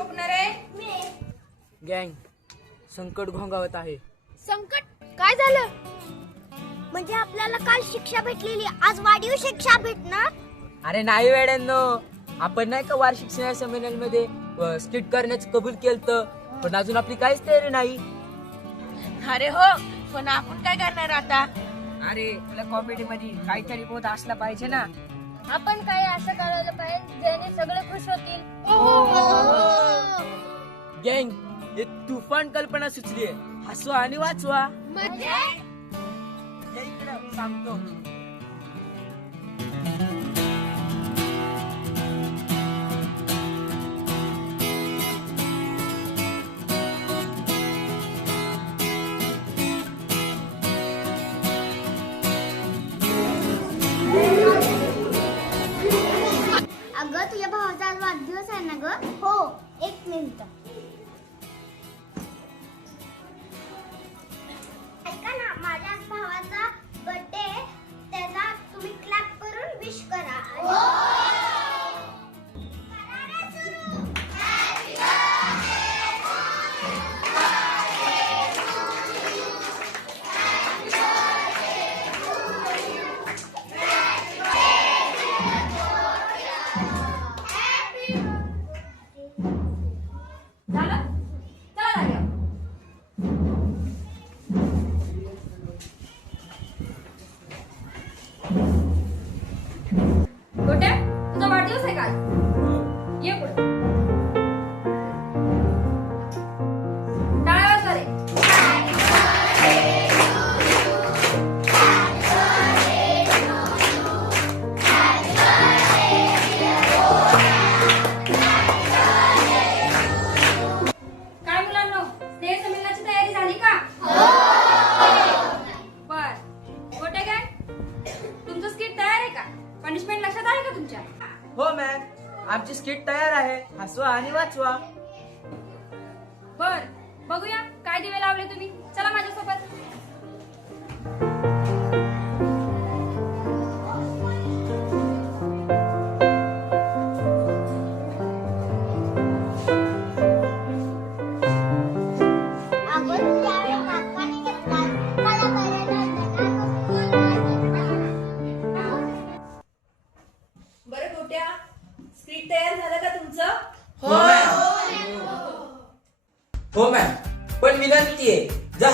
आहे? गँग संकट घोंगावत आहे. संकट? काय झालं? म्हणजे आपल्याला काल शिक्षा भेटलेली आज वाढीव शिक्षा भेटणार? अरे नाही वेड्यांनो आपण नाही का वार्षिक स्नेह संमेलनमध्ये स्किट करण्याचं कबूल केलं पण अजून आपली काहीच तयारी नाही. अरे हो पण आपण काय करणार आता? अरे तुला कॉमेडी मध्ये काहीतरी बोध असला पाहिजे ना. आपण काय असं करायला पाहिजे ज्याने सगळे खुश होतील? गँग एक तुफान कल्पना सुचली आहे हसवा आणि वाचवा. या इकडं, सांगतो. हो मॅम. आमची स्किट तयार आहे. हसवा आणि वाचवा. बर बघूया. काय दिवे लावले तुम्ही? चला माझ्यासोबत.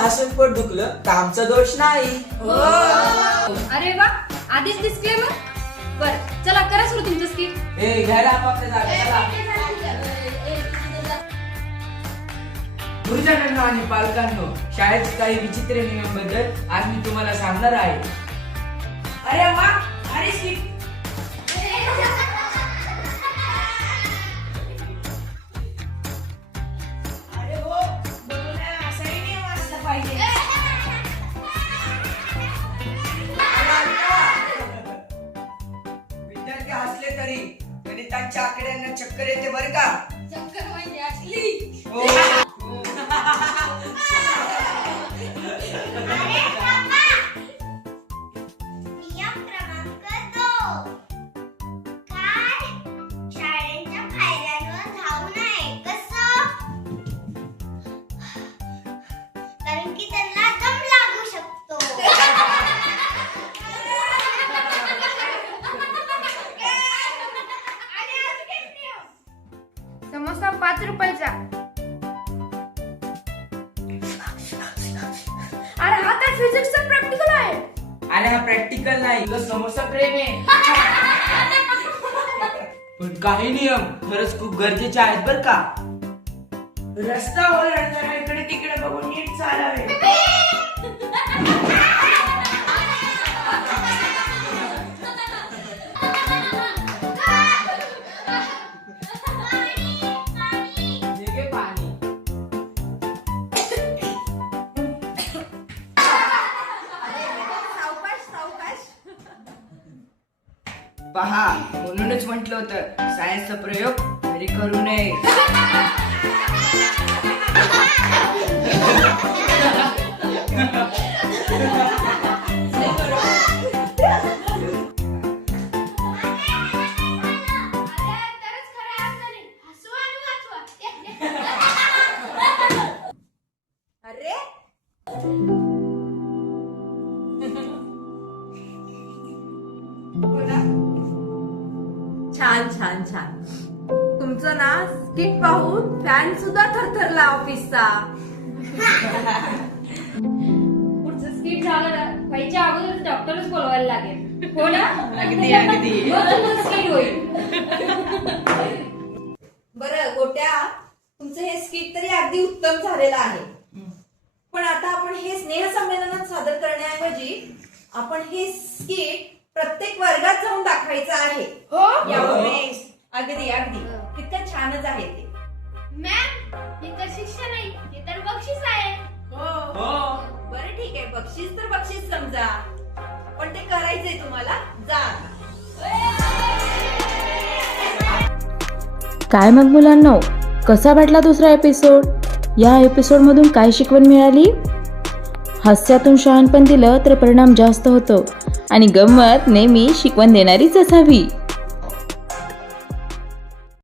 हसून पोट दुखलं तर आमचा दोष नाही. अरे वा आधीच डिस्क्लेमर बर चला करा सुरू तुमचं स्किट ए घ्यायला आपापल्या जागा चला. गुरुजनांनो आणि पालकांनो शाळेत काही विचित्र नियमांबद्दल आज मी तुम्हाला सांगणार आहे. अरे वा अरे स्किट आकड्यांना चक्कर येते बरं का? पाच रुपयाचा अरे हा तर फिजिक्सचा प्रॅक्टिकल आहे. अरे हा प्रॅक्टिकल नाही. तुला समोसा प्रेम आहे. पण काही नियम खरंच खूप गरजेचे आहेत बर का. रस्ता ओलांडताना इकडे तिकडे बघून नीट चालावे. पहा म्हणूनच म्हंटल होतं सायन्सचा प्रयोग घरी करू नये. छान छान छान. तुमचं ना स्किट पाहून फॅन सुद्धा थरथरला ऑफिसचा पुढचं स्किट झालं ना व्हायच्या अगोदर डॉक्टरच बोलवायला लागेल. हो ना? अगदी, अगदी. स्किट होईल. बरं गोट्या तुमचं हे स्किट तरी अगदी उत्तम झालेलं आहे. पण आता आपण हे स्नेह संमेलनात सादर करण्याऐवजी आपण हे स्किट प्रत्येक वर्गात जाऊन दाखवायचं आहे. हो? यामुळे अगदी अगदी. तितकं छानच आहे ते. मॅम हे तर शिक्षण नाही हे तर बक्षीस आहे. हो. बरं ठीक आहे. बक्षीस तर बक्षीस समजा. पण ते करायचंय तुम्हाला. जा काय मग मुलांनो? कसा वाटला दुसरा एपिसोड या एपिसोडमधून काय शिकवण मिळाली? हास्यातून शहाणपण दिलं तर परिणाम जास्त होतो. आणि गंमत नेहमी शिकवण देणारीच असावी.